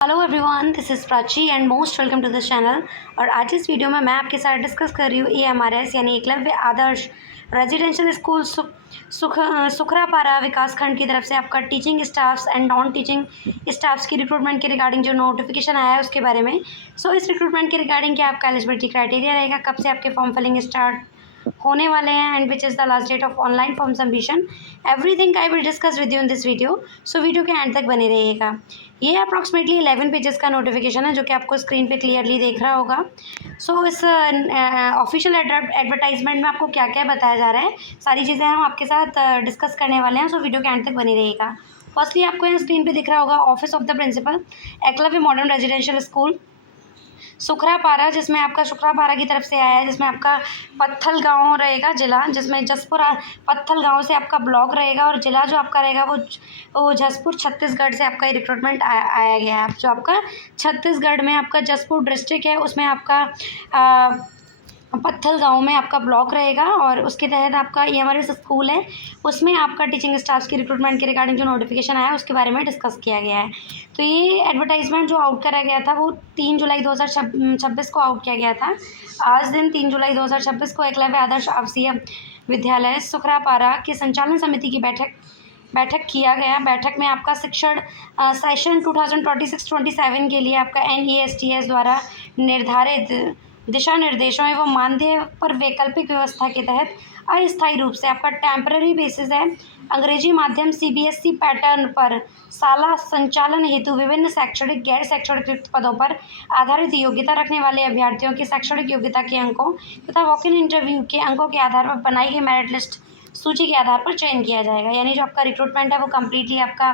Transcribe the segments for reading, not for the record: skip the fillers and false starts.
Hello everyone, this is Prachi and most welcome to this channel. और आज इस video में मैं आपके साथ डिस्कस कर रही हूँ EMRS यानी एकलव्य आदर्श रेजिडेंशियल स्कूल सुखरापारा विकासखंड की तरफ से आपका teaching staffs and non teaching staffs की रिक्रूटमेंट के रिगार्डिंग जो नोटिफिकेशन आया है उसके बारे में। इस रिक्रूटमेंट के रिगार्डिंग क्या आपका एलिजिबिलिटी क्राइटेरिया रहेगा, कब से आपके फॉर्म फिलिंग स्टार्ट होने वाले हैं and which is the last date of online form submission, everything I will discuss with you in this video. Video के एंड तक बने रहिएगा। ये अप्रॉक्सीमेटली 11 पेजेस का नोटिफिकेशन है जो कि आपको स्क्रीन पे क्लियरली देख रहा होगा। इस ऑफिशियल एडवर्टाइजमेंट में आपको क्या क्या बताया जा रहा है, सारी चीज़ें हम आपके साथ डिस्कस करने वाले हैं। वीडियो के एंड तक बने रहिएगा। फर्स्टली आपको यहाँ स्क्रीन पे दिख रहा होगा office of the principal, Eklavya modern residential school Sukhrapara, जिसमें आपका सुखरापारा की तरफ से आया है, जिसमें आपका पत्थल गांव रहेगा जिला, जिसमें जसपुर पत्थल गांव से आपका ब्लॉक रहेगा और जिला जो आपका रहेगा वो जसपुर छत्तीसगढ़ से आपका रिक्रूटमेंट आया गया है। जो आपका छत्तीसगढ़ में आपका जसपुर डिस्ट्रिक्ट है उसमें आपका पत्थल गांव में आपका ब्लॉक रहेगा और उसके तहत आपका EMRS स्कूल है, उसमें आपका टीचिंग स्टाफ्स की रिक्रूटमेंट के रिगार्डिंग जो नोटिफिकेशन आया उसके बारे में डिस्कस किया गया है। ये एडवर्टाइजमेंट जो आउट करा गया था वो 3 जुलाई 2026 को आउट किया गया था। आज दिन 3 जुलाई 2026 को एकलव्य आदर्श आवासीय विद्यालय सुखरापारा के संचालन समिति की बैठक किया गया। बैठक में आपका शिक्षण सेशन 2026-27 के लिए आपका NESTS द्वारा निर्धारित दिशा निर्देशों एवं मानदेय पर वैकल्पिक व्यवस्था के तहत अस्थायी रूप से आपका टेम्पररी बेसिस है अंग्रेजी माध्यम CBSE पैटर्न पर शाला संचालन हेतु विभिन्न शैक्षणिक गैर शैक्षणिक रिक्त पदों पर आधारित योग्यता रखने वाले अभ्यर्थियों की शैक्षणिक योग्यता के अंकों तथा वॉक इन इंटरव्यू के अंकों के आधार पर बनाई गई मेरिट लिस्ट सूची के आधार पर चयन किया जाएगा। यानी जो आपका रिक्रूटमेंट है वो कम्प्लीटली आपका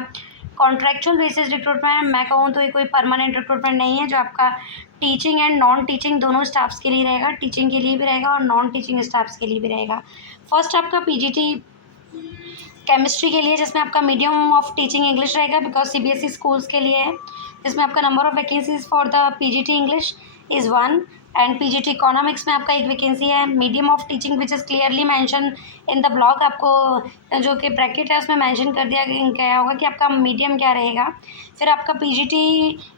कॉन्ट्रैक्चुअल बेसिस रिक्रूटमेंट, मैं कहूँ तो ये कोई परमानेंट रिक्रूटमेंट नहीं है। जो आपका टीचिंग एंड नॉन टीचिंग दोनों स्टाफ्स के लिए रहेगा, टीचिंग के लिए भी रहेगा और नॉन टीचिंग स्टाफ्स के लिए भी रहेगा। फर्स्ट आपका PGT केमिस्ट्री के लिए, जिसमें आपका मीडियम ऑफ टीचिंग इंग्लिश रहेगा बिकॉज CBSE स्कूल्स के लिए है, जिसमें आपका number of vacancies for the PGT English is 1 and PGT economics में आपका एक वैकेंसी है। Medium of teaching which is clearly mention in the blog, आपको जो कि ब्रैकेट है उसमें मेंशन कर दिया गया होगा कि आपका मीडियम क्या रहेगा। फिर आपका PGT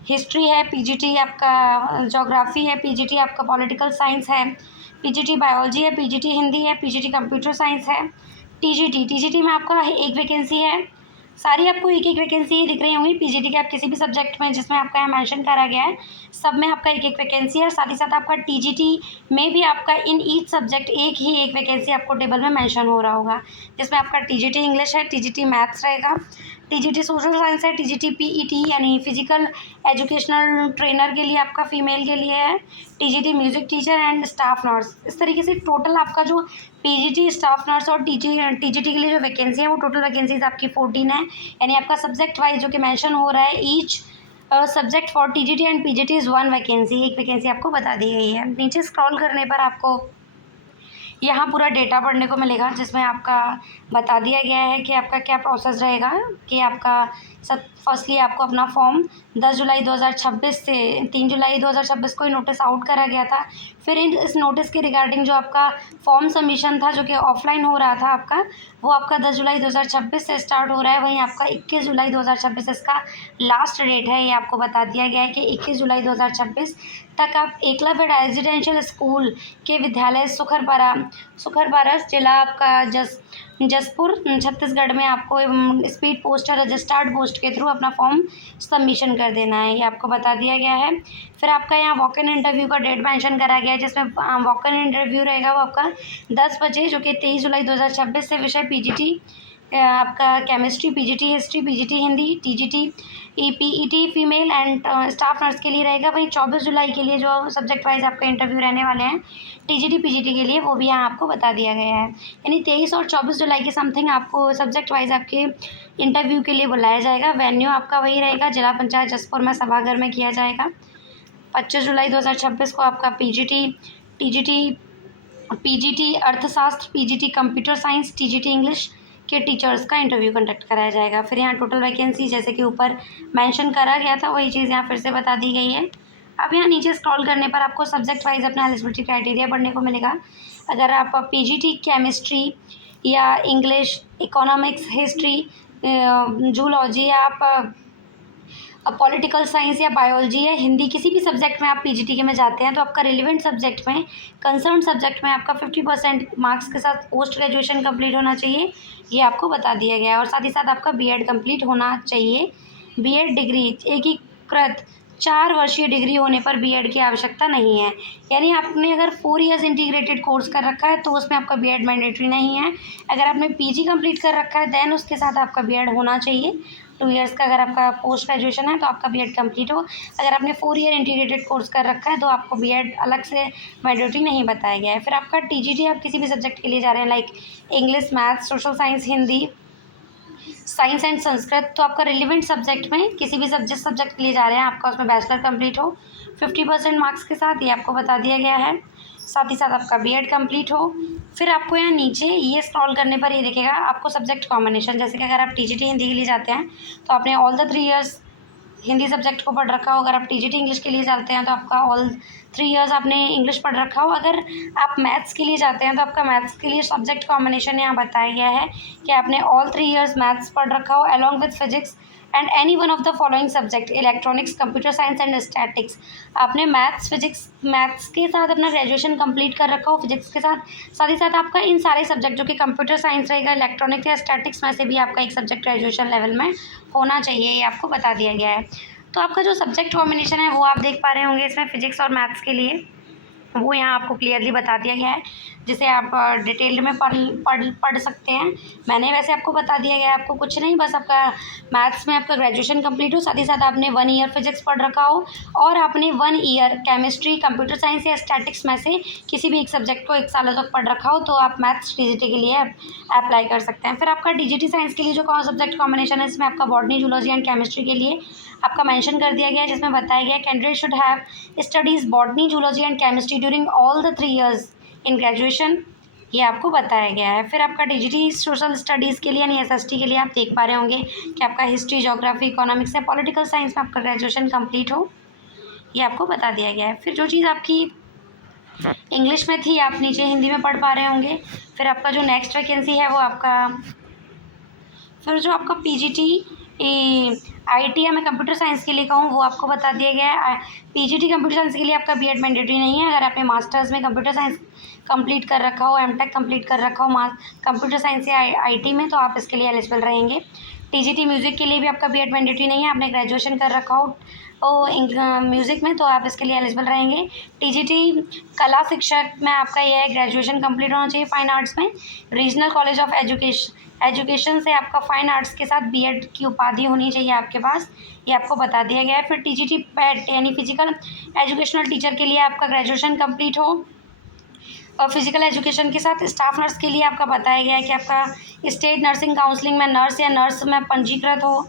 हिस्ट्री है, PGT आपका जोग्राफ़ी है, PGT आपका पॉलिटिकल साइंस है, PGT बायोलॉजी है, PGT हिंदी है, PGT कंप्यूटर साइंस है। TGT में आपका एक वैकेंसी है। सारी आपको एक एक वैकेंसी ही दिख रही होंगी। PGT के आप किसी भी सब्जेक्ट में जिसमें आपका यहाँ मेंशन करा गया है सब में आपका एक एक वैकेंसी है। साथ ही साथ आपका TGT में भी आपका इन ईच सब्जेक्ट एक वैकेंसी आपको टेबल में मेंशन हो रहा होगा, जिसमें आपका TGT इंग्लिश है, TGT मैथ्स रहेगा, TGT सोशल साइंस है, TGT PET यानी फिजिकल एजुकेशनल ट्रेनर के लिए आपका फीमेल के लिए है, TGT music teacher and staff nurse. इस तरीके से टोटल आपका जो PGT स्टाफ नर्स और TGT के लिए जो वैकेंसी है वो टोटल वैकेंसीज आपकी 14 है। यानी आपका सब्जेक्ट वाइज जो कि मेंशन हो रहा है, each subject for TGT and PGT is 1 vacancy, एक वैकेंसी आपको बता दी गई है। नीचे स्क्रॉल करने पर आपको यहाँ पूरा डेटा पढ़ने को मिलेगा, जिसमें आपका बता दिया गया है कि आपका क्या प्रोसेस रहेगा। कि आपका फर्स्टली आपको अपना फॉर्म 10 जुलाई 2026 से 3 जुलाई 2026 को ही नोटिस आउट करा गया था। फिर इस नोटिस के रिगार्डिंग जो आपका फॉर्म सबमिशन था जो कि ऑफलाइन हो रहा था आपका, वो आपका 10 जुलाई 2026 से स्टार्ट हो रहा है। वहीं आपका 21 जुलाई 2026 इसका लास्ट डेट है। ये आपको बता दिया गया है कि 21 जुलाई 2026 तक आप एकलव्य रेजिडेंशियल स्कूल के विद्यालय सुखरपारा जिला आपका जसपुर छत्तीसगढ़ में आपको स्पीड पोस्ट या रजिस्टर्ड पोस्ट के थ्रू अपना फॉर्म सबमिशन कर देना है, ये आपको बता दिया गया है। फिर आपका यहाँ वॉक इन इंटरव्यू का डेट मेंशन करा गया है, जिसमें वॉक इन इंटरव्यू रहेगा वो आपका 10 बजे, जो कि 23 जुलाई 2026 से विषय PGT आपका chemistry, PGT history, PGT Hindi, TGT PET female and staff nurse के लिए रहेगा। वहीं 24 जुलाई के लिए जो सब्जेक्ट वाइज आपका इंटरव्यू रहने वाले हैं TGT PGT के लिए, वो भी यहाँ आपको बता दिया गया है। यानी 23 और 24 जुलाई के समथिंग आपको सब्जेक्ट वाइज आपके इंटरव्यू के लिए बुलाया जाएगा। वेन्यू आपका वही रहेगा, जिला पंचायत जसपुर में सभागार में किया जाएगा। 25 जुलाई 2026 को आपका PGT अर्थशास्त्र, PGT computer science, TGT English के टीचर्स का इंटरव्यू कंडक्ट कराया जाएगा। फिर यहाँ टोटल वैकेंसी जैसे कि ऊपर मेंशन करा गया था वही चीज़ यहाँ फिर से बता दी गई है। अब यहाँ नीचे स्क्रॉल करने पर आपको सब्जेक्ट वाइज अपना एलिजिबिलिटी क्राइटेरिया पढ़ने को मिलेगा। अगर आप PGT केमिस्ट्री या इंग्लिश, इकोनॉमिक्स, हिस्ट्री, जूलॉजी, आप अब पॉलिटिकल साइंस या बायोलॉजी या हिंदी किसी भी सब्जेक्ट में आप पीजीटी के में जाते हैं तो आपका रिलेवेंट सब्जेक्ट में, कंसर्न सब्जेक्ट में आपका 50% मार्क्स के साथ पोस्ट ग्रेजुएशन कंप्लीट होना चाहिए, ये आपको बता दिया गया है। और साथ ही साथ आपका बीएड कंप्लीट होना चाहिए। बीएड डिग्री एकीकृत 4 वर्षीय डिग्री होने पर बीएड की आवश्यकता नहीं है। यानी आपने अगर 4 इयर्स इंटीग्रेटेड कोर्स कर रखा है तो उसमें आपका बीएड मैंडेटरी नहीं है। अगर आपने पीजी कंप्लीट कर रखा है देन उसके साथ आपका बीएड होना चाहिए। 2 इयर्स का अगर आपका पोस्ट ग्रेजुएशन है तो आपका बीएड कंप्लीट हो। अगर आपने 4 ईयर इंटीग्रेटेड कोर्स कर रखा है तो आपको बीएड अलग से मैंडेटरी नहीं बताया गया है। फिर आपका टीजीटी आप किसी भी सब्जेक्ट के लिए जा रहे हैं like English, maths, social science, Hindi, science and Sanskrit, तो आपका रिलेवेंट सब्जेक्ट में किसी भी सब्जेक्ट के लिए जा रहे हैं आपका उसमें बैचलर कंप्लीट हो 50% मार्क्स के साथ, ये आपको बता दिया गया है। साथ ही साथ आपका बीएड कंप्लीट हो। फिर आपको यहाँ नीचे ये स्क्रॉल करने पर ये दिखेगा आपको सब्जेक्ट कॉम्बिनेशन, जैसे कि अगर आप टीजीटी हिंदी के लिए जाते हैं तो आपने all the 3 years Hindi subject को पढ़ रखा हो। अगर आप टीजीटी इंग्लिश के लिए जाते हैं तो आपका ऑल 3 इयर्स आपने इंग्लिश पढ़ रखा हो। अगर आप मैथ्स के लिए जाते हैं तो आपका मैथ्स के लिए सब्जेक्ट कॉम्बिनेशन यहाँ बताया गया है कि आपने ऑल 3 इयर्स मैथ्स पढ़ रखा हो along with physics and any one of the following subject electronics, computer science and statics. आपने मैथ्स के साथ अपना ग्रेजुएशन कंप्लीट कर रखा हो फिजिक्स के साथ ही साथ आपका इन सारे सब्जेक्ट जो कि कंप्यूटर साइंस रहेगा, इलेक्ट्रॉनिक्स या स्टैटिक्स में से भी आपका एक सब्जेक्ट ग्रेजुएशन लेवल में होना चाहिए, ये आपको बता दिया गया है। तो आपका जो सब्जेक्ट कॉम्बिनेशन है वो आप देख पा रहे होंगे इसमें फिजिक्स और मैथ्स के लिए, वो यहाँ आपको क्लियरली बता दिया गया है, जिसे आप डिटेल्ड में पढ़ सकते हैं। मैंने वैसे आपको बता दिया गया है, आपको कुछ नहीं, बस आपका मैथ्स में आपका ग्रेजुएशन कंप्लीट हो, साथ ही साथ आपने 1 ईयर फिजिक्स पढ़ रखा हो और आपने 1 ईयर केमिस्ट्री, कंप्यूटर साइंस या स्टैटिक्स में से किसी भी एक सब्जेक्ट को 1 साल तक पढ़ रखा हो तो आप मैथ्स टीजीटी के लिए अप्लाई कर सकते हैं। फिर आपका टीजीटी साइंस के लिए जो सब्जेक्ट कॉम्बिनेशन है इसमें आपका बॉटनी, जूलॉजी एंड केमिस्ट्री के लिए आपका मेंशन कर दिया गया है, जिसमें बताया गया है candidate should have studies botany, zoology and chemistry during all the 3 years in graduation, ये आपको बताया गया है। फिर आपका टीजीटी सोशल स्टडीज़ के लिए यानी एसएसटी के लिए आप देख पा रहे होंगे कि आपका हिस्ट्री, ज्योग्राफी, इकोनॉमिक्स या पॉलिटिकल साइंस में आपका ग्रेजुएशन कंप्लीट हो, ये आपको बता दिया गया है। फिर जो चीज़ आपकी इंग्लिश में थी आप नीचे हिंदी में पढ़ पा रहे होंगे। फिर आपका जो नेक्स्ट वैकेंसी है वो आपका, फिर जो आपका पीजीटी आईटी या मैं कंप्यूटर साइंस के लिए कहूँ वो आपको बता दिया गया है। पीजीटी कंप्यूटर साइंस के लिए आपका बीएड मैंडेटरी नहीं है। अगर आपने मास्टर्स में कंप्यूटर साइंस कंप्लीट कर रखा हो, एमटेक कंप्लीट कर रखा हो कंप्यूटर साइंस या आईटी में, तो आप इसके लिए एलिजिबल रहेंगे। टीजीटी म्यूज़िक के लिए भी आपका बीएड मैंडेटरी नहीं है, आपने ग्रेजुएशन कर रखा हो म्यूज़िक में तो आप इसके लिए एलिजिबल रहेंगे। टीजीटी कला शिक्षक में आपका यह है ग्रेजुएशन कंप्लीट होना चाहिए फाइन आर्ट्स में। रीजनल कॉलेज ऑफ एजुकेशन से आपका फाइन आर्ट्स के साथ बीएड की उपाधि होनी चाहिए आपके पास, ये आपको बता दिया गया है। फिर टीजीटी पैट यानी फिजिकल एजुकेशनल टीचर के लिए आपका ग्रेजुएशन कंप्लीट हो और फिजिकल एजुकेशन के साथ स्टाफ नर्स के लिए आपका बताया गया है कि आपका स्टेट नर्सिंग काउंसलिंग में नर्स या नर्स में पंजीकृत हो।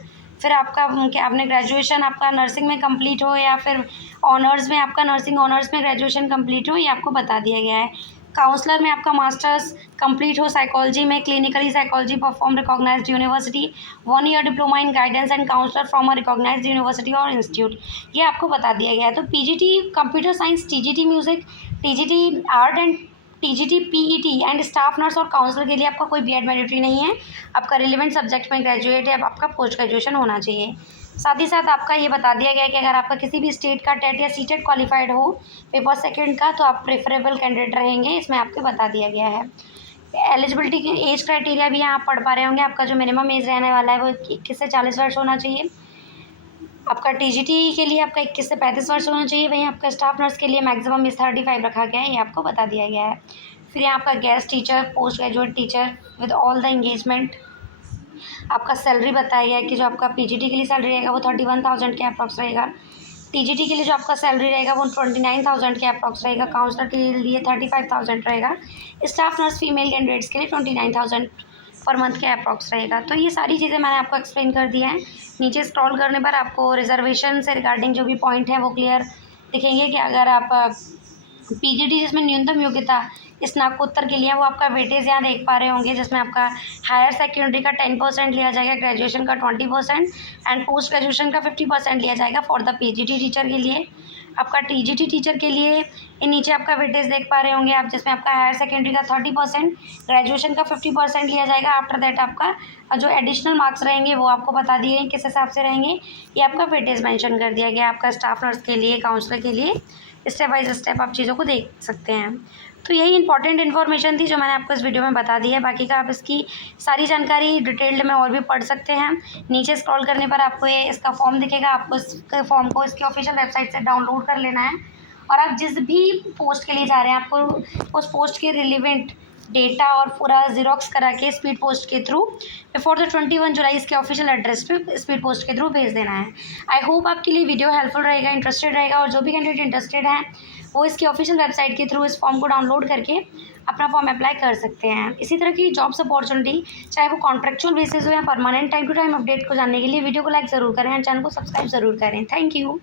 फिर आपका आपने ग्रेजुएशन आपका नर्सिंग में कंप्लीट हो या फिर ऑनर्स में आपका नर्सिंग ऑनर्स में ग्रेजुएशन कंप्लीट हो, ये आपको बता दिया गया है। काउंसलर में आपका मास्टर्स कंप्लीट हो साइकोलॉजी में, clinically psychology perform recognised university, 1 year diploma in guidance and counsellor from a recognised university और इंस्टीट्यूट, ये आपको बता दिया गया है। तो PGT computer science, TGT music, TGT art and TGT PET and staff nurse और काउंसलर के लिए आपका कोई बीएड मैंडेटरी नहीं है। आपका रिलेवेंट सब्जेक्ट में ग्रेजुएट या आपका पोस्ट ग्रेजुएशन होना चाहिए। साथ ही साथ आपका ये बता दिया गया है कि अगर आपका किसी भी स्टेट का टेट या सीटेट क्वालिफाइड हो पेपर सेकंड का तो आप प्रेफरेबल कैंडिडेट रहेंगे, इसमें आपको बता दिया गया है। एलिजिबिलिटी की एज क्राइटेरिया भी यहाँ आप पढ़ पा रहे होंगे। आपका जो मिनिमम एज रहने वाला है वो 21 से 40 वर्ष होना चाहिए। आपका टीजीटी के लिए आपका 21 से 35 वर्ष होना चाहिए। वहीं आपका स्टाफ नर्स के लिए मैक्सिमम एज 35 रखा गया है, ये आपको बता दिया गया है। फिर यहाँ आपका guest teacher, post graduate teacher with all the engagement, आपका सैलरी बताया गया है कि जो आपका पीजीटी के लिए सैलरी रहेगा वो 31,000 के अप्रॉक्स रहेगा। टीजीटी के लिए जो आपका सैलरी रहेगा वो 29,000 के अप्रॉक्स रहेगा। काउंसलर के लिए 35,000 रहेगा। स्टाफ नर्स फीमेल कैंडिडेट्स के लिए 29,000 पर मंथ के अप्रॉक्स रहेगा। तो ये सारी चीज़ें मैंने आपको एक्सप्लेन कर दी हैं। नीचे स्क्रॉल करने पर आपको रिजर्वेशन से रिगार्डिंग जो भी पॉइंट हैं वो क्लियर दिखेंगे कि अगर आप पीजीटी जिसमें न्यूनतम योग्यता स्नातकोत्तर के लिए वो आपका वेटेज यहाँ देख पा रहे होंगे, जिसमें आपका हायर सेकेंडरी का 10% लिया जाएगा, ग्रेजुएशन का 20% एंड पोस्ट ग्रेजुएशन का 50% लिया जाएगा फॉर द पीजीटी टीचर के लिए। आपका टीजीटी टीचर के लिए ये नीचे आपका वेटेज देख पा रहे होंगे आप, जिसमें आपका हायर सेकेंडरी का 30%, ग्रेजुएशन का 50% लिया जाएगा। आफ्टर दैट आपका जो एडिशनल मार्क्स रहेंगे वो आपको बता दिए हैं किस हिसाब से रहेंगे। ये आपका वेटेज मेंशन कर दिया गया आपका स्टाफ नर्स के लिए, काउंसलर के लिए। स्टेप बाय स्टेप आप चीज़ों को देख सकते हैं। तो यही इंपॉर्टेंट इन्फॉर्मेशन थी जो मैंने आपको इस वीडियो में बता दी है। बाकी का आप इसकी सारी जानकारी डिटेल्ड में और भी पढ़ सकते हैं। नीचे स्क्रॉल करने पर आपको ये इसका फॉर्म दिखेगा, आपको इस फॉर्म को इसकी ऑफिशियल वेबसाइट से डाउनलोड कर लेना है और आप जिस भी पोस्ट के लिए जा रहे हैं आपको उस पोस्ट के रिलेवेंट डेटा और पूरा ज़ेरॉक्स करा के स्पीड पोस्ट के थ्रू बिफोर द 21 जुलाई इसके ऑफिशियल एड्रेस पे स्पीड पोस्ट के थ्रू भेज देना है। आई होप आपके लिए वीडियो हेल्पफुल रहेगा, इंटरेस्टेड रहेगा, और जो भी कैंडिडेट इंटरेस्टेड हैं वो इसकी ऑफिशियल वेबसाइट के थ्रू इस फॉर्म को डाउनलोड करके अपना फॉर्म अप्लाई कर सकते हैं। इसी तरह की जॉब्स अपॉर्चुनिटी चाहे वो कॉन्ट्रेक्चुअल बेसिस हो या permanent, time to time update को जानने के लिए वीडियो को लाइक ज़रूर करें और चैनल को सब्सक्राइब ज़रूर करें। Thank you.